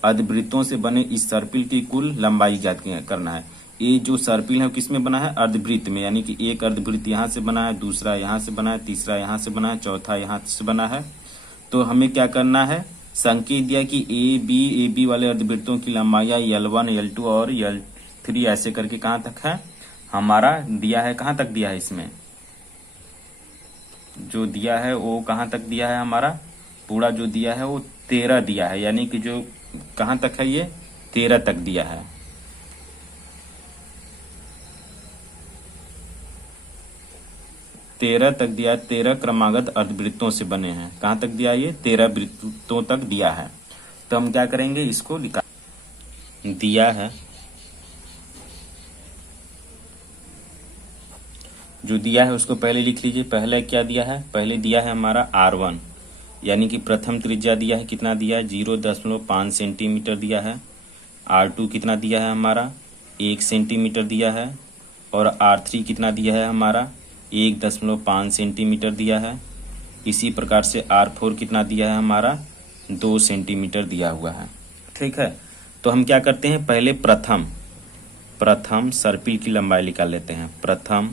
अर्धवृत्तों से बने इस सर्पिल की कुल लंबाई ज्ञात करना है। ये जो सर्पिल है किसमें बना है, अर्धवृत्त में, यानी कि एक अर्धवृत्त यहाँ से बना है, दूसरा यहाँ से बना है, तीसरा यहाँ से बना है, चौथा यहाँ से बना है। तो हमें क्या करना है, संकेत दिया कि ए बी वाले अर्धवृत्तों की लंबाई L1, L2 और L3 ऐसे करके कहाँ तक है हमारा दिया है, कहाँ तक दिया है, इसमें जो दिया है वो कहाँ तक दिया है, हमारा पूरा जो दिया है वो 13 दिया है। यानी कि जो कहाँ तक है, ये 13 तक दिया है। तेरह तक दिया है, 13 क्रमागत अर्धवृत्तों से बने हैं। कहाँ तक दिया है, ये 13 वृत्तों तक दिया है। तो हम क्या करेंगे, इसको दिया है, जो दिया है उसको पहले लिख लीजिए। पहले क्या दिया है, पहले दिया है हमारा R1, यानी कि प्रथम त्रिज्या दिया है, कितना दिया है 0.5 सेंटीमीटर दिया है। R2 कितना दिया है हमारा 1 सेंटीमीटर दिया है। और R3 कितना दिया है हमारा 1.5 सेंटीमीटर दिया है। इसी प्रकार से R4 कितना दिया है हमारा 2 सेंटीमीटर दिया हुआ है। ठीक है, तो हम क्या करते हैं, पहले प्रथम सर्पिल की लंबाई निकाल लेते हैं। प्रथम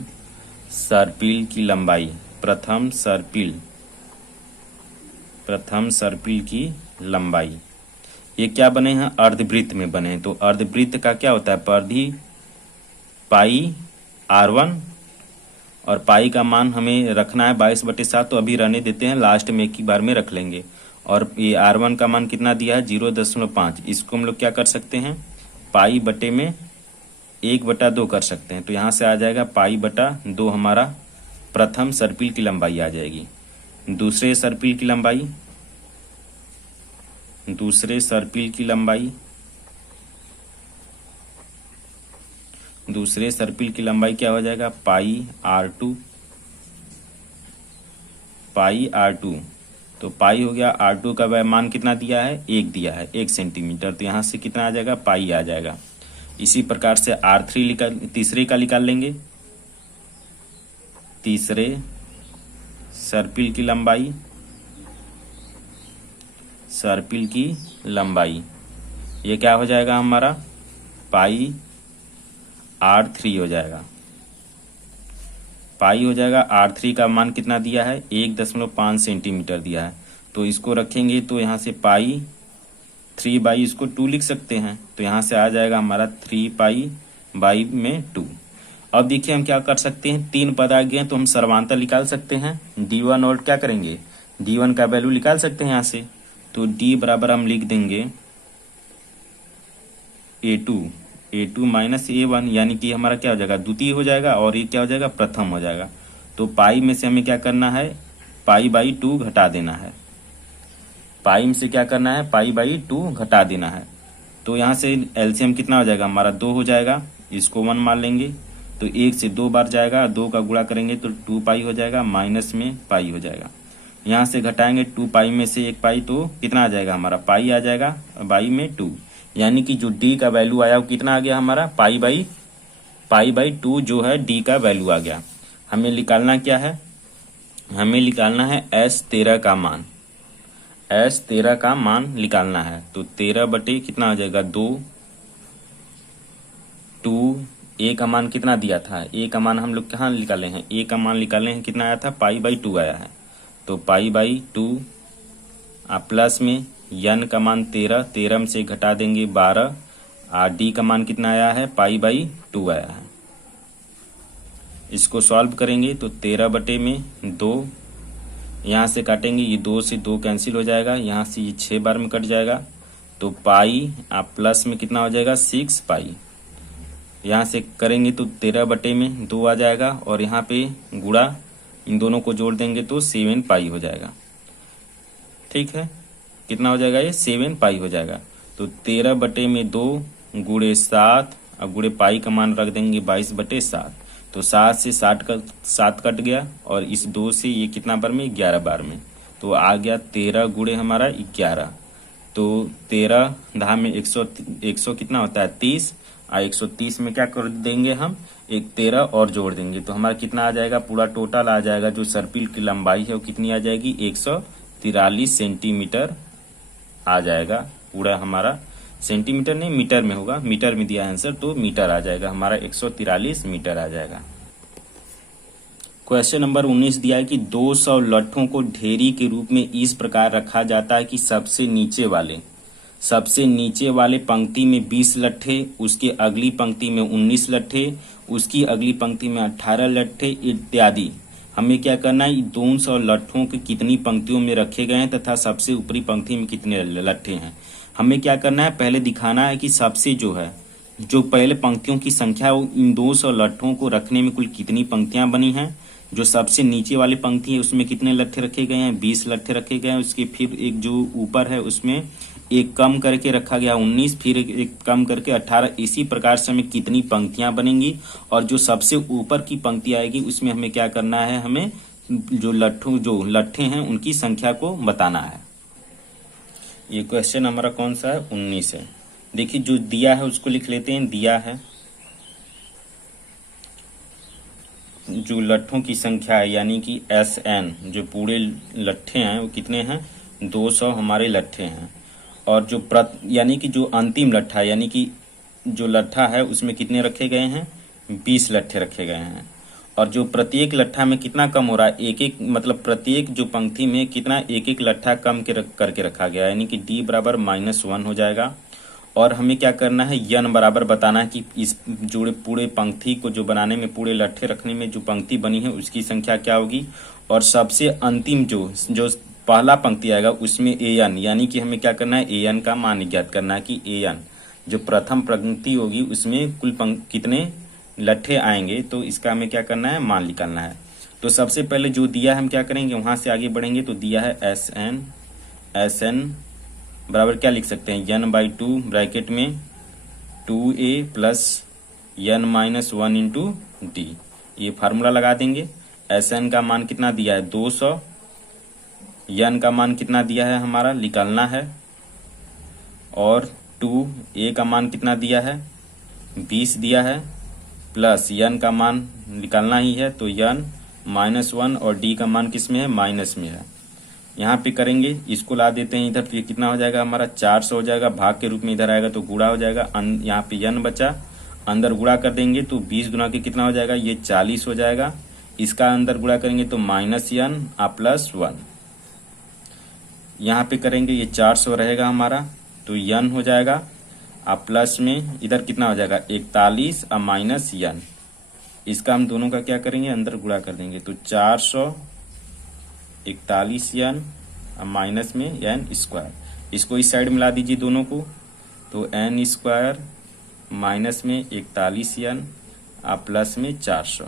सर्पिल की लंबाई, प्रथम सर्पिल की लंबाई, ये क्या बने हैं, अर्धवृत्त में बने हैं। तो अर्धवृत्त का क्या होता है, परिधि पाई R1, और पाई का मान हमें रखना है 22/7, तो अभी रहने देते हैं, लास्ट में एक ही बार में रख लेंगे। और ये R1 का मान कितना दिया है 0.5, इसको हम लोग क्या कर सकते हैं, पाई बटे में 1/2 कर सकते हैं। तो यहाँ से आ जाएगा पाई/2 हमारा प्रथम सर्पिल की लंबाई आ जाएगी। दूसरे सर्पिल की लंबाई क्या हो जाएगा, पाई R2। तो पाई हो गया, R2 का मान कितना दिया है, 1 दिया है, 1 सेंटीमीटर। तो यहाँ से कितना आ जाएगा, पाई आ जाएगा। इसी प्रकार से R3 तीसरे का निकाल लेंगे। तीसरे सर्पिल की लंबाई ये क्या हो जाएगा हमारा, पाई R3 हो जाएगा। पाई हो जाएगा, R3 का मान कितना दिया है 1.5 सेंटीमीटर दिया है। तो इसको रखेंगे तो यहाँ से पाई 3 इसको 2 लिख सकते हैं। तो यहाँ से आ जाएगा हमारा 3 पाई बाई में 2। अब देखिए हम क्या कर सकते हैं, 3 पद आ गए हैं तो हम सर्वांतर निकाल सकते हैं। D1 और क्या करेंगे, D1 का वैल्यू निकाल सकते हैं यहाँ से। तो D बराबर हम लिख देंगे A2 माइनस A1, यानी कि हमारा क्या हो जाएगा, द्वितीय हो जाएगा, और ये क्या हो जाएगा, प्रथम हो जाएगा। तो पाई में से हमें क्या करना है, पाई/2 घटा देना है। पाई में से क्या करना है, पाई/2 घटा देना है। तो यहाँ से एलसीएम कितना हो जाएगा हमारा, 2 हो जाएगा। इसको 1 मान लेंगे तो 1 से 2 बार जाएगा, 2 का गुणा करेंगे तो 2 पाई हो जाएगा, माइनस में पाई हो जाएगा। यहाँ से घटाएंगे 2 पाई में से 1 पाई, तो कितना आ जाएगा हमारा, पाई आ जाएगा बाई में 2। यानी कि जो डी का वैल्यू आया वो कितना आ गया हमारा, पाई बाई 2 जो है डी का वैल्यू आ गया। हमें निकालना क्या है, हमें निकालना है S13 का मान, S13 का मान निकालना है। तो 13 बटे कितना हो जाएगा 2, A का मान कितना दिया था, A का मान हम लोग कहाँ निकाले हैं, A का मान निकाले हैं कितना आया था, पाई/2 आया है। तो पाई/2 प्लस में n का मान 13 में से घटा देंगे 12, D का मान कितना आया है, पाई/2 आया है। इसको सॉल्व करेंगे तो 13 बटे में 2, यहाँ से काटेंगे, ये 2 से 2 कैंसिल हो जाएगा, यहाँ से ये 6 बार में कट जाएगा। तो पाई प्लस में कितना हो जाएगा 6 पाई, यहाँ से करेंगे तो 13 बटे में 2 आ जाएगा, और यहाँ पे गुणा इन दोनों को जोड़ देंगे तो 7 पाई हो जाएगा। ठीक है, कितना हो जाएगा, ये 7 पाई हो जाएगा। तो 13 बटे में 2 गुणे 7, अब गुणे पाई का मान रख देंगे 22/7। तो 7 से 7 कट गया, और इस 2 से ये कितना बार में, 11 बार में। तो आ गया 13 गुणे हमारा 11। तो 13 दहा में 100 कितना होता है 30, 130 में क्या कर देंगे हम, एक 13 और जोड़ देंगे, तो हमारा कितना आ जाएगा, पूरा टोटल आ जाएगा, जो सर्पिल की लंबाई है वो कितनी आ जाएगी, 143 सेंटीमीटर आ जाएगा। पूरा हमारा सेंटीमीटर नहीं मीटर में होगा, मीटर में दिया आंसर, तो मीटर आ जाएगा हमारा, 143 मीटर आ जाएगा। क्वेश्चन नंबर 19 दिया है कि 200 लट्ठों को ढेरी के रूप में इस प्रकार रखा जाता है कि सबसे नीचे वाले पंक्ति में 20 लट्ठे, उसके अगली पंक्ति में 19 लट्ठे, उसकी अगली पंक्ति में 18 लट्ठे इत्यादि। हमें क्या करना है, 200 लट्ठों के कितनी पंक्तियों में रखे गए हैं तथा सबसे ऊपरी पंक्ति में कितने लट्ठे हैं। हमें क्या करना है, पहले दिखाना है कि सबसे जो पहले पंक्तियों की संख्या है, इन 200 लट्ठों को रखने में कुल कितनी पंक्तियां बनी हैं। जो सबसे नीचे वाली पंक्ति है उसमें कितने लट्ठे रखे गए हैं, 20 लट्ठे रखे गए हैं। उसके फिर एक जो ऊपर है उसमें एक कम करके रखा गया 19, फिर एक कम करके 18। इसी प्रकार से हमें कितनी पंक्तियां बनेंगी, और जो सबसे ऊपर की पंक्ति आएगी उसमें हमें क्या करना है, हमें जो लट्ठे हैं उनकी संख्या को बताना है। ये क्वेश्चन हमारा कौन सा है, 19 है। देखिए जो दिया है उसको लिख लेते हैं। दिया है जो लट्ठों की संख्या है, यानी कि SN, जो पूरे लट्ठे हैं वो कितने हैं, 200 हमारे लट्ठे हैं। और जो यानी कि जो अंतिम लट्ठा है, यानी कि जो लट्ठा है उसमें कितने रखे गए हैं, 20 लट्ठे रखे गए हैं। और जो प्रत्येक लट्ठा में कितना कम हो रहा है, एक मतलब प्रत्येक जो पंक्ति में कितना एक लट्ठा कम करके रखा गया है, यानी कि D बराबर -1 हो जाएगा। और हमें क्या करना है, n बराबर बताना है कि इस जोड़े पूरे पंक्ति को जो बनाने में, पूरे लट्ठे रखने में जो पंक्ति बनी है उसकी संख्या क्या होगी। और सबसे अंतिम जो पहला पंक्ति आएगा उसमें AN, यानी कि हमें क्या करना है, AN का मान ज्ञात करना है कि AN जो प्रथम पंक्ति होगी उसमें कुल कितने लट्ठे आएंगे। तो इसका हमें क्या करना है, मान निकालना है। तो सबसे पहले जो दिया हम क्या करेंगे, वहां से आगे बढ़ेंगे। तो दिया है SN बराबर क्या लिख सकते हैं, n/2 ब्रैकेट में 2a plus n-1 into D। ये फार्मूला लगा देंगे। SN का मान कितना दिया है, 200, n का मान कितना दिया है हमारा, निकालना है। और 2a का मान कितना दिया है, 20 दिया है, प्लस n का मान निकालना ही है, तो n-1, और D का मान किस में है, माइनस में है। यहाँ पे करेंगे, इसको ला देते हैं इधर, तो ये कितना हो जाएगा हमारा, 400 हो जाएगा। भाग के रूप में इधर आएगा तो गुणा हो जाएगा। यहाँ पे n बचा, अंदर गुणा कर देंगे तो 20 गुना के कितना हो जाएगा, ये 40 हो जाएगा। इसका अंदर गुणा करेंगे तो -n प्लस 1। यहाँ पे करेंगे, ये 400 रहेगा हमारा, तो n हो जाएगा। प्लस में इधर कितना हो जाएगा, 41 माइनस n। इसका हम दोनों का क्या करेंगे, अंदर गुणा कर देंगे। तो 441 माइनस में n²। इसको इस साइड मिला दीजिए दोनों को, तो n² माइनस में 41n प्लस में 400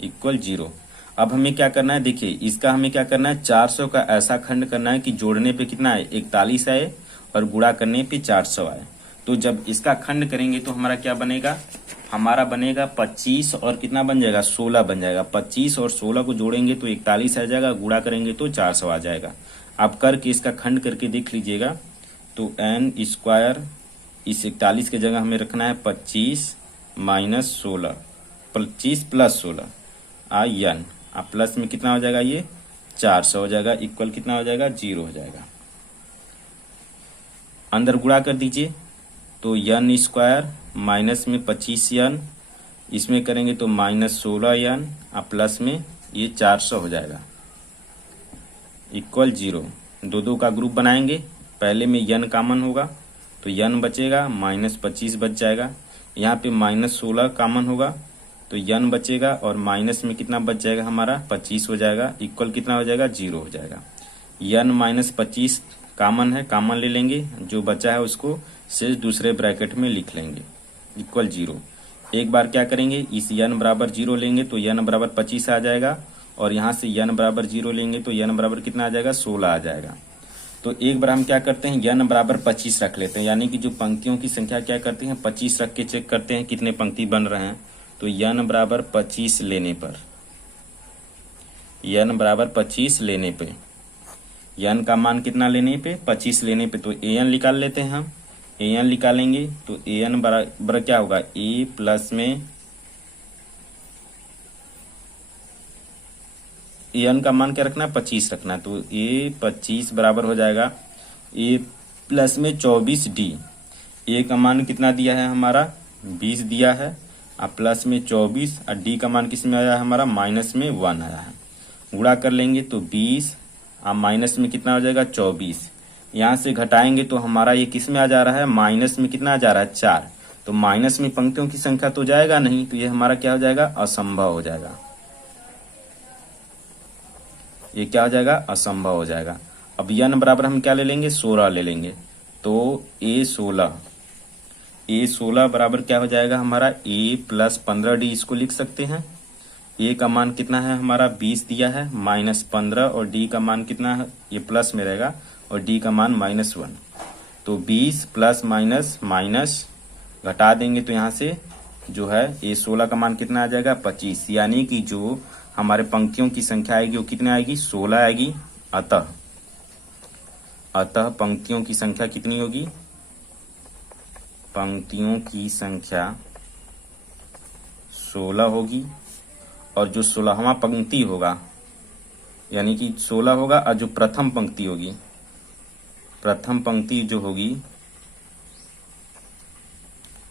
इक्वल 0। अब हमें क्या करना है, देखिए इसका हमें क्या करना है, 400 का ऐसा खंड करना है कि जोड़ने पे कितना है, 41 आए, और गुणा करने पे 400 आए। तो जब इसका खंड करेंगे तो हमारा क्या बनेगा, हमारा बनेगा 25 और कितना बन जाएगा, 16 बन जाएगा। 25 और 16 को जोड़ेंगे तो 41 आ जाएगा, गुणा करेंगे तो 400 आ जाएगा। आप करके इसका खंड करके देख लीजिएगा। तो n², इस 41 की जगह हमें रखना है 25 माइनस 16, 25 प्लस 16 n, अब प्लस में कितना हो जाएगा ये 400 हो जाएगा, इक्वल कितना हो जाएगा 0 हो जाएगा। अंदर गुणा कर दीजिए तो n स्क्वायर माइनस में 25n, इसमें करेंगे तो -16n, अब प्लस में ये 400 हो जाएगा, इक्वल 0। दो का ग्रुप बनाएंगे, पहले में n कॉमन होगा तो n बचेगा, -25 बच जाएगा। यहाँ पे -16 कॉमन होगा तो n बचेगा और माइनस में कितना बच जाएगा हमारा 25 हो जाएगा, इक्वल कितना हो जाएगा 0 हो जाएगा। n - 25 कॉमन है, कॉमन ले लेंगे, जो बचा है उसको शेष दूसरे ब्रैकेट में लिख लेंगे, इक्वल 0। एक बार क्या करेंगे, इस n बराबर 0 लेंगे तो n बराबर 25 आ जाएगा, और यहाँ से n बराबर 0 लेंगे तो n बराबर कितना आ जाएगा 16 आ जाएगा। तो एक बार हम क्या करते हैं, n बराबर 25 रख लेते हैं, यानी कि जो पंक्तियों की संख्या क्या करते हैं 25 रख के चेक करते हैं कितने पंक्ति बन रहे हैं। तो n बराबर 25 लेने पर, n बराबर 25 लेने पे, n का मान कितना लेने पे 25 लेने पे, तो an निकाल लेते हैं हम। an निकालेंगे तो an बराबर क्या होगा, a प्लस में n का मान क्या रखना है 25 रखना है, तो a 25 बराबर हो जाएगा a प्लस में 24d। a का मान कितना दिया है हमारा 20 दिया है, अब प्लस में 24, और d का मान किस में आया है हमारा माइनस में 1 आया है। गुणा कर लेंगे तो 20, अब माइनस में कितना हो जाएगा 24, यहाँ से घटाएंगे तो हमारा ये किस में आ जा रहा है माइनस में कितना आ जा रहा है 4, तो माइनस में पंक्तियों की संख्या तो जाएगा नहीं, तो ये हमारा क्या हो जाएगा असंभव हो जाएगा, ये क्या हो जाएगा असंभव हो जाएगा। अब n बराबर हम क्या ले लेंगे 16 ले लेंगे, तो a 16 बराबर क्या हो जाएगा हमारा a प्लस 15d, इसको लिख सकते हैं। a का मान कितना है हमारा 20 दिया है, -15, और d का मान कितना है, ये प्लस में रहेगा, और d का मान -1, तो 20 प्लस माइनस माइनस घटा देंगे तो यहाँ से जो है a 16 का मान कितना आ जाएगा 25, यानी कि जो हमारे पंक्तियों की संख्या आएगी वो कितनी आएगी 16 आएगी। अतः पंक्तियों की संख्या कितनी होगी, पंक्तियों की संख्या 16 होगी, और जो 16वां पंक्ति होगा यानी कि 16 होगा, और जो प्रथम पंक्ति होगी, प्रथम पंक्ति जो होगी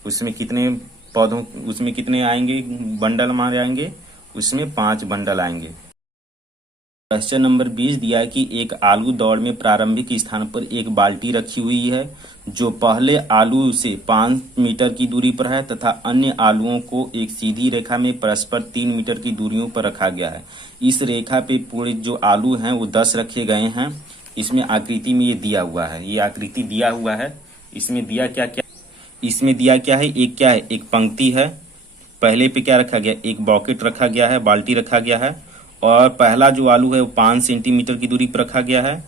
उसमें कितने पौधों, उसमें कितने आएंगे बंडल हमारे आएंगे, उसमें 5 बंडल आएंगे। क्वेश्चन नंबर 20 दिया है कि एक आलू दौड़ में प्रारंभिक स्थान पर एक बाल्टी रखी हुई है जो पहले आलू से 5 मीटर की दूरी पर है, तथा अन्य आलुओं को एक सीधी रेखा में परस्पर 3 मीटर की दूरियों पर रखा गया है। इस रेखा पे पूरे जो आलू हैं वो 10 रखे गए हैं। इसमें आकृति में ये दिया हुआ है, ये आकृति दिया हुआ है। इसमें दिया क्या क्या, इसमें दिया क्या है, एक क्या है, एक पंक्ति है, पहले पे क्या रखा गया, एक बॉकेट रखा गया है, बाल्टी रखा गया है, और पहला जो आलू है वो 5 सेंटीमीटर की दूरी पर रखा गया है।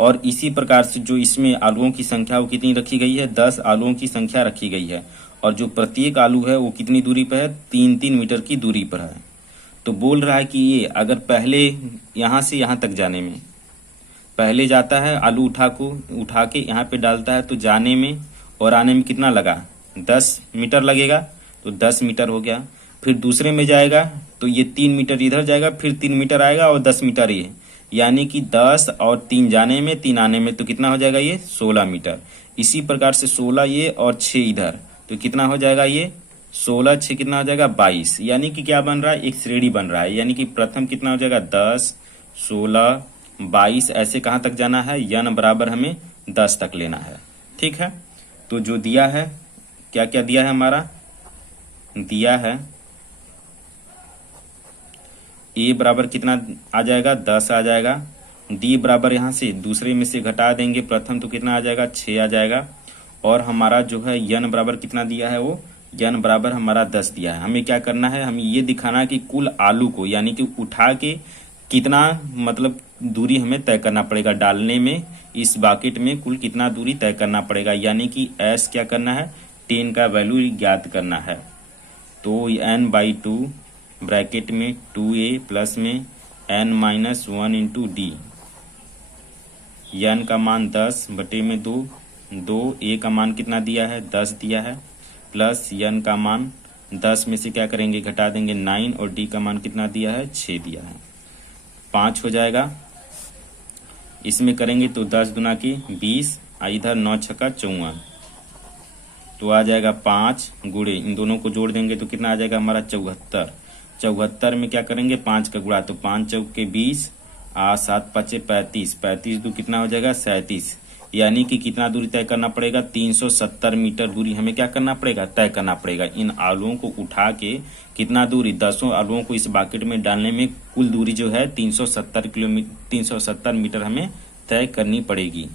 और इसी प्रकार से जो इसमें आलुओं की संख्या वो कितनी रखी गई है, 10 आलुओं की संख्या रखी गई है, और जो प्रत्येक आलू है वो कितनी दूरी पर है, 3-3 मीटर की दूरी पर है। तो बोल रहा है कि ये अगर पहले यहाँ से यहाँ तक जाने में, पहले जाता है आलू उठा के यहाँ पे डालता है, तो जाने में और आने में कितना लगा 10 मीटर लगेगा, तो 10 मीटर हो गया। फिर दूसरे में जाएगा तो ये 3 मीटर इधर जाएगा, फिर 3 मीटर आएगा और 10 मीटर ये, यानी कि 10 और 3 जाने में 3 आने में, तो कितना हो जाएगा ये 16 मीटर। इसी प्रकार से 16 ये और 6 इधर, तो कितना हो जाएगा ये 16 6 कितना हो जाएगा 22, यानी कि क्या बन रहा है, एक श्रेणी बन रहा है, यानी कि प्रथम कितना हो जाएगा 10 16 22, ऐसे कहाँ तक जाना है, n बराबर हमें 10 तक लेना है। ठीक है, तो जो दिया है, क्या क्या दिया है हमारा, दिया है a बराबर कितना आ जाएगा 10 आ जाएगा, d बराबर यहाँ से दूसरे में से घटा देंगे प्रथम, तो कितना आ जाएगा 6 आ जाएगा, और हमारा जो है n बराबर कितना दिया है, वो n बराबर हमारा 10 दिया है। हमें क्या करना है, हमें ये दिखाना है कि कुल आलू को यानी कि उठा के कितना मतलब दूरी हमें तय करना पड़ेगा, डालने में इस बाकेट में कुल कितना दूरी तय करना पड़ेगा, यानी कि s क्या करना है 10 का वैल्यू ज्ञात करना है। तो n/2 ब्रैकेट में 2a प्लस में n-1 इंटू डी, n का मान 10 बटे में 2, a का मान कितना दिया है 10 दिया है, प्लस n का मान 10 में से क्या करेंगे, घटा देंगे 9 और डी का मान कितना दिया है, 6 दिया है, 5 हो जाएगा। इसमें करेंगे तो 10 दुना की 20, इधर 9 छक्का 54, तो आ जाएगा 5 गुणे, इन दोनों को जोड़ देंगे तो कितना आ जाएगा हमारा 74। 74 में क्या करेंगे 5 का गुणा, तो 5 चौक के 20, 7 पचे 35, 35 दो कितना हो जाएगा 37, यानी कि कितना दूरी तय करना पड़ेगा, 370 मीटर दूरी हमें क्या करना पड़ेगा, तय करना पड़ेगा। इन आलुओं को उठा के कितना दूरी, 10 आलुओं को इस बाकेट में डालने में कुल दूरी जो है 370 मीटर हमें तय करनी पड़ेगी।